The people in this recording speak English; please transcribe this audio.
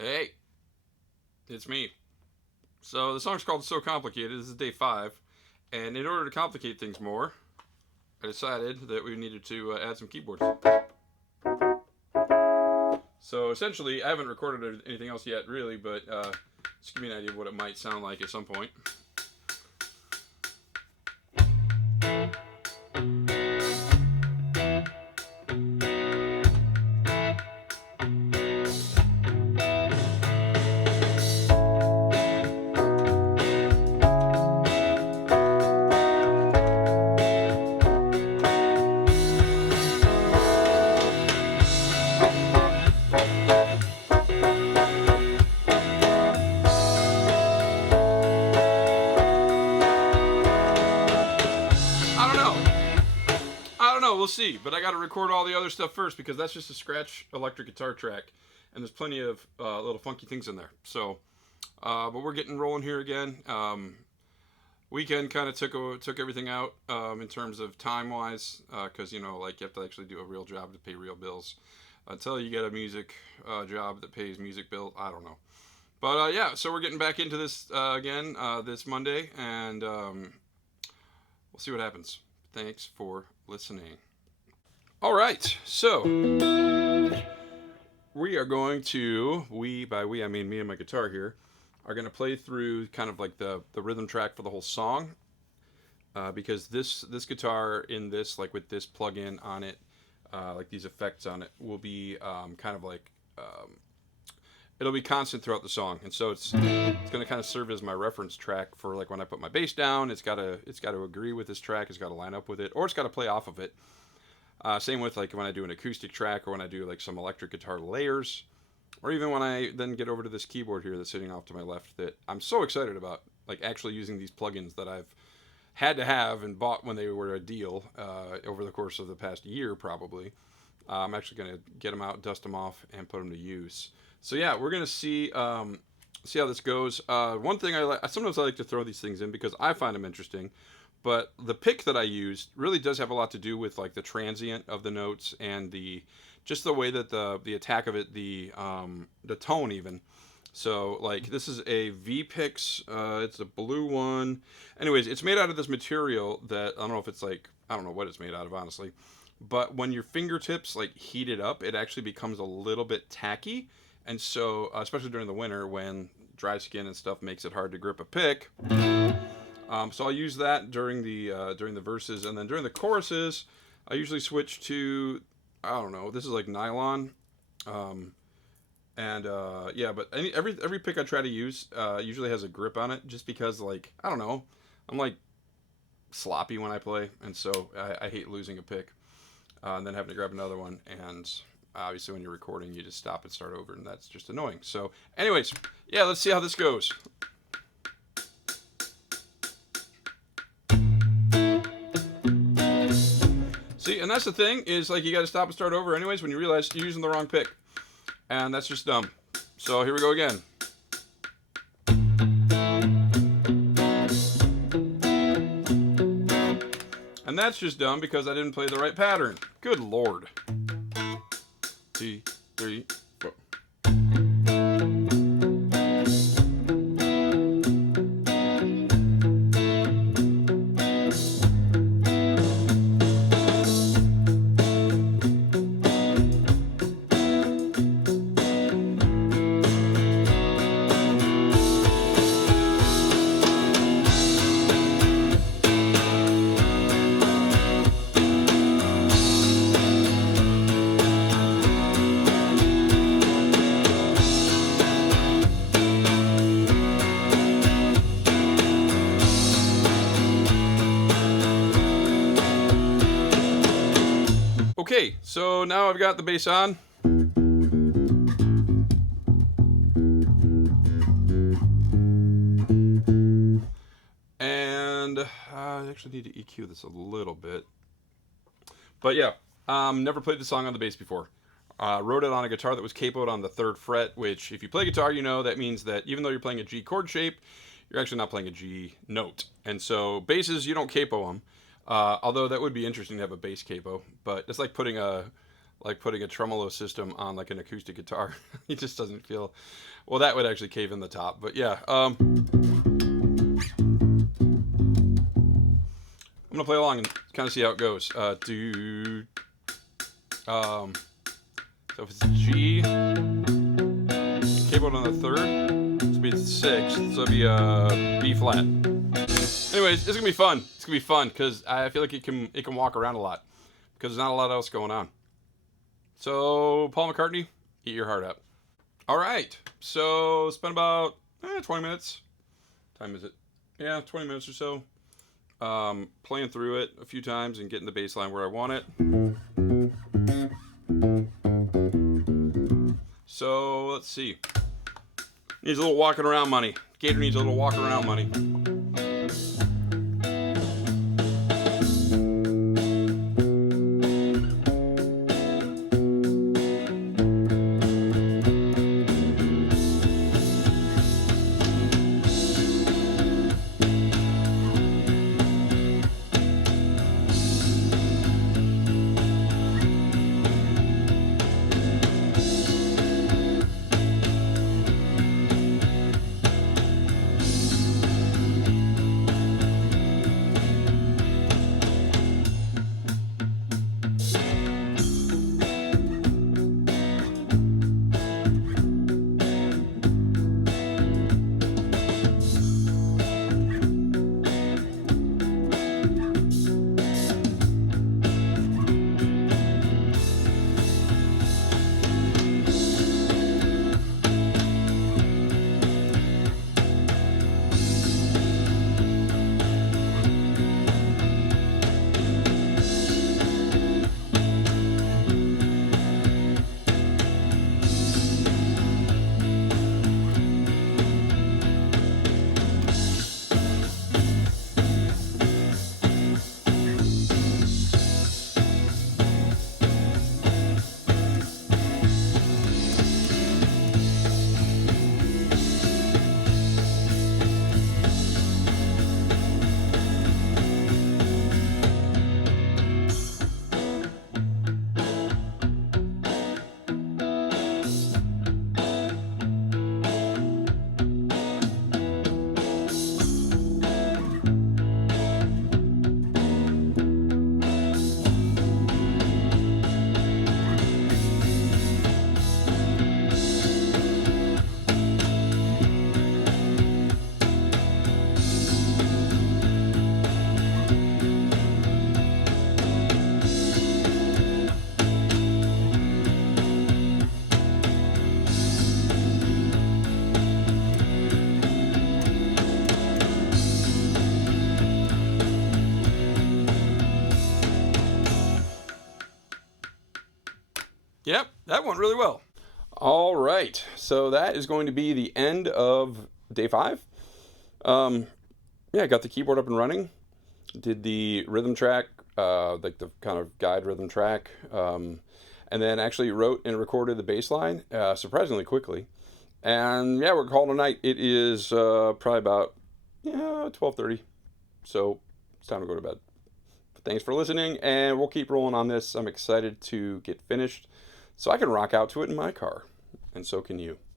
Hey, it's me. So the song's called So Complicated. This is day 5. And in order to complicate things more, I decided that we needed to add some keyboards. So essentially, I haven't recorded anything else yet, really, but just give me an idea of what it might sound like at some point. I don't know. I don't know. We'll see. But I got to record all the other stuff first because that's just a scratch electric guitar track, and there's plenty of little funky things in there. So, but we're getting rolling here again. Weekend kind of took everything out in terms of time wise, because like you have to actually do a real job to pay real bills. Until you get a music job that pays music bill, I don't know. But yeah, so we're getting back into this again this Monday, and we'll see what happens. Thanks for listening. All right, so we are going to, by we I mean me and my guitar here, are going to play through kind of like the rhythm track for the whole song, because this guitar in this, like with this plug-in on it, like these effects on it, will be kind of like it'll be constant throughout the song, and so it's going to kind of serve as my reference track for like when I put my bass down. It's got to agree with this track. It's got to line up with it, or it's got to play off of it. Same with like when I do an acoustic track, or when I do like some electric guitar layers, or even when I then get over to this keyboard here that's sitting off to my left that I'm so excited about, like actually using these plugins that I've had to have and bought when they were a deal over the course of the past year probably. I'm actually going to get them out, dust them off, and put them to use. So yeah, we're going to see how this goes. One thing sometimes I like to throw these things in because I find them interesting. But the pick that I used really does have a lot to do with like the transient of the notes and just the way that the attack of it, the tone even. So like this is a V-Pix, it's a blue one. Anyways, it's made out of this material that I don't know if it's like, I don't know what it's made out of honestly. But when your fingertips like heat it up, it actually becomes a little bit tacky. And so, especially during the winter when dry skin and stuff makes it hard to grip a pick. So I'll use that during the verses, and then during the choruses, I usually switch to, I don't know, this is like nylon, and yeah. But every pick I try to use usually has a grip on it, just because like I don't know, I'm like sloppy when I play, and so I hate losing a pick, and then having to grab another one. And obviously, when you're recording, you just stop and start over, and that's just annoying. So, anyways, yeah, let's see how this goes. See, and that's the thing, is like you got to stop and start over anyways when you realize you're using the wrong pick. And that's just dumb. So here we go again. And that's just dumb because I didn't play the right pattern. Good lord. T, 3, 4. Okay, so now I've got the bass on. And I actually need to EQ this a little bit. But yeah, never played the song on the bass before. Wrote it on a guitar that was capoed on the 3rd fret, which if you play guitar, you know that means that even though you're playing a G chord shape, you're actually not playing a G note. And so basses, you don't capo them. Although that would be interesting to have a bass capo, but it's like putting a like putting a tremolo system on like an acoustic guitar. It just doesn't feel. Well, that would actually cave in the top, but yeah. I'm gonna play along and kind of see how it goes. Um, so if it's G, keyboard on the third, it's gonna be 6, so it'll be B flat. Anyways, it's gonna be fun. It's gonna be fun because I feel like it can walk around a lot because there's not a lot else going on. So Paul McCartney, eat your heart out. All right, so spend about 20 minutes. Time is it? Yeah, 20 minutes or so. Playing through it a few times and getting the bass line where I want it. So let's see. Needs a little walking around money. Gator needs a little walking around money. Yep, that went really well. All right, so that is going to be the end of day 5. Yeah, I got the keyboard up and running. Did the rhythm track, like the kind of guide rhythm track, and then actually wrote and recorded the bass line surprisingly quickly. And yeah, we're calling tonight. It is probably about 12:30, so it's time to go to bed. But thanks for listening, and we'll keep rolling on this. I'm excited to get finished so I can rock out to it in my car, and so can you.